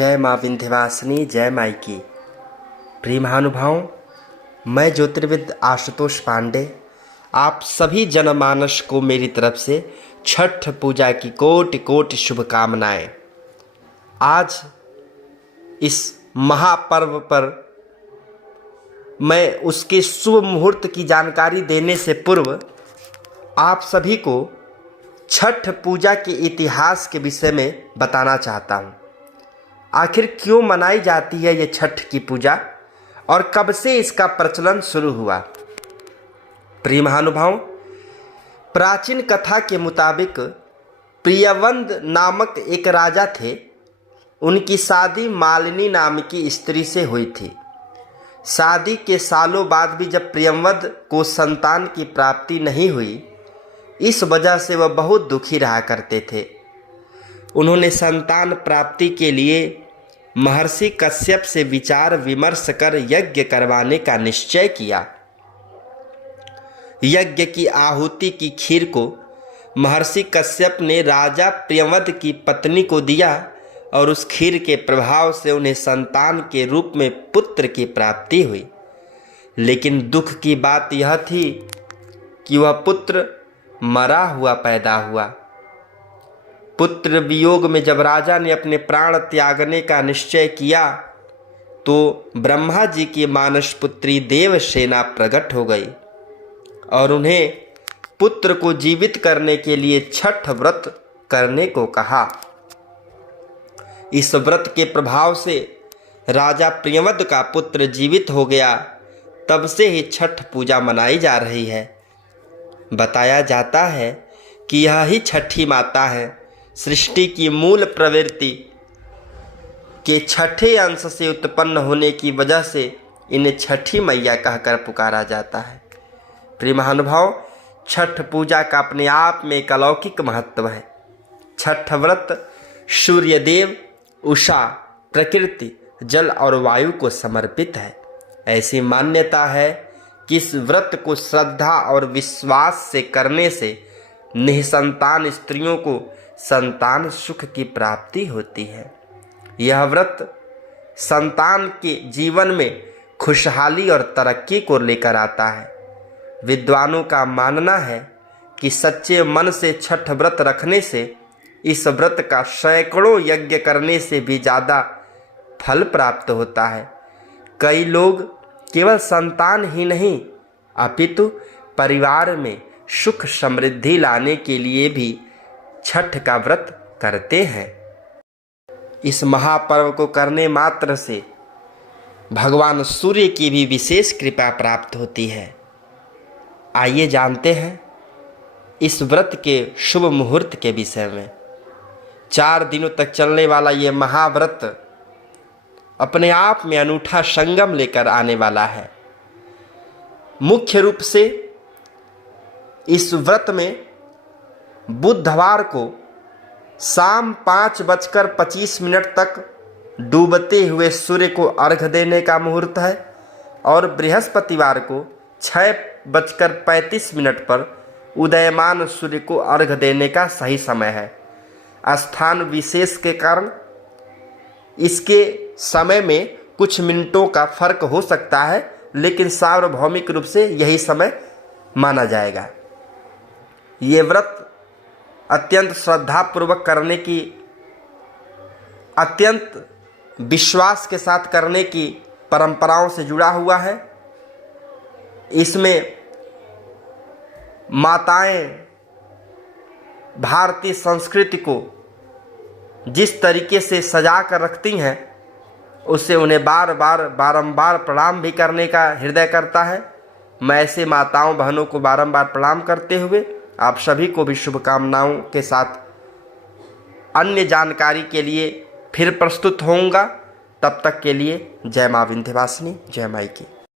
जय माँ विंध्यवासिनी, जय माई की। प्रिय महानुभावों, मैं ज्योतिर्विद आशुतोष पांडे आप सभी जनमानस को मेरी तरफ से छठ पूजा की कोटि कोटि शुभकामनाएं। आज इस महापर्व पर मैं उसके शुभ मुहूर्त की जानकारी देने से पूर्व आप सभी को छठ पूजा के इतिहास के विषय में बताना चाहता हूँ। आखिर क्यों मनाई जाती है ये छठ की पूजा और कब से इसका प्रचलन शुरू हुआ। प्रिय महानुभाव, प्राचीन कथा के मुताबिक प्रियवंद नामक एक राजा थे। उनकी शादी मालिनी नाम की स्त्री से हुई थी। शादी के सालों बाद भी जब प्रियवंद को संतान की प्राप्ति नहीं हुई, इस वजह से वह बहुत दुखी रहा करते थे। उन्होंने संतान प्राप्ति के लिए महर्षि कश्यप से विचार विमर्श कर यज्ञ करवाने का निश्चय किया। यज्ञ की आहुति की खीर को महर्षि कश्यप ने राजा प्रियवंद की पत्नी को दिया और उस खीर के प्रभाव से उन्हें संतान के रूप में पुत्र की प्राप्ति हुई। लेकिन दुख की बात यह थी कि वह पुत्र मरा हुआ पैदा हुआ। पुत्र वियोग में जब राजा ने अपने प्राण त्यागने का निश्चय किया तो ब्रह्मा जी की मानस पुत्री देवसेना प्रकट हो गई और उन्हें पुत्र को जीवित करने के लिए छठ व्रत करने को कहा। इस व्रत के प्रभाव से राजा प्रियवंद का पुत्र जीवित हो गया। तब से ही छठ पूजा मनाई जा रही है। बताया जाता है कि यह ही छठी माता है। सृष्टि की मूल प्रवृत्ति के छठे अंश से उत्पन्न होने की वजह से इन्हें छठी मैया कहकर पुकारा जाता है। प्रिय महानुभाव, छठ पूजा का अपने आप में एक अलौकिक महत्व है। छठ व्रत सूर्यदेव, उषा, प्रकृति, जल और वायु को समर्पित है। ऐसी मान्यता है कि इस व्रत को श्रद्धा और विश्वास से करने से निःसंतान स्त्रियों को संतान सुख की प्राप्ति होती है। यह व्रत संतान के जीवन में खुशहाली और तरक्की को लेकर आता है। विद्वानों का मानना है कि सच्चे मन से छठ व्रत रखने से इस व्रत का सैकड़ों यज्ञ करने से भी ज़्यादा फल प्राप्त होता है। कई लोग केवल संतान ही नहीं अपितु परिवार में सुख समृद्धि लाने के लिए भी छठ का व्रत करते हैं। इस महापर्व को करने मात्र से भगवान सूर्य की भी विशेष कृपा प्राप्त होती है। आइए जानते हैं इस व्रत के शुभ मुहूर्त के विषय में। 4 दिनों तक चलने वाला ये महाव्रत अपने आप में अनूठा संगम लेकर आने वाला है। मुख्य रूप से इस व्रत में बुधवार को शाम 5:25 तक डूबते हुए सूर्य को अर्घ देने का मुहूर्त है और बृहस्पतिवार को 6:35 पर उदयमान सूर्य को अर्घ देने का सही समय है। स्थान विशेष के कारण इसके समय में कुछ मिनटों का फर्क हो सकता है, लेकिन सार्वभौमिक रूप से यही समय माना जाएगा। ये व्रत अत्यंत श्रद्धापूर्वक करने की, अत्यंत विश्वास के साथ करने की परंपराओं से जुड़ा हुआ है। इसमें माताएं भारतीय संस्कृति को जिस तरीके से सजा कर रखती हैं, उससे उन्हें बारंबार प्रणाम भी करने का हृदय करता है। मैं ऐसे माताओं बहनों को बारंबार प्रणाम करते हुए आप सभी को भी शुभकामनाओं के साथ अन्य जानकारी के लिए फिर प्रस्तुत होऊंगा। तब तक के लिए जय माँ विंध्यवासिनी, जय माई की।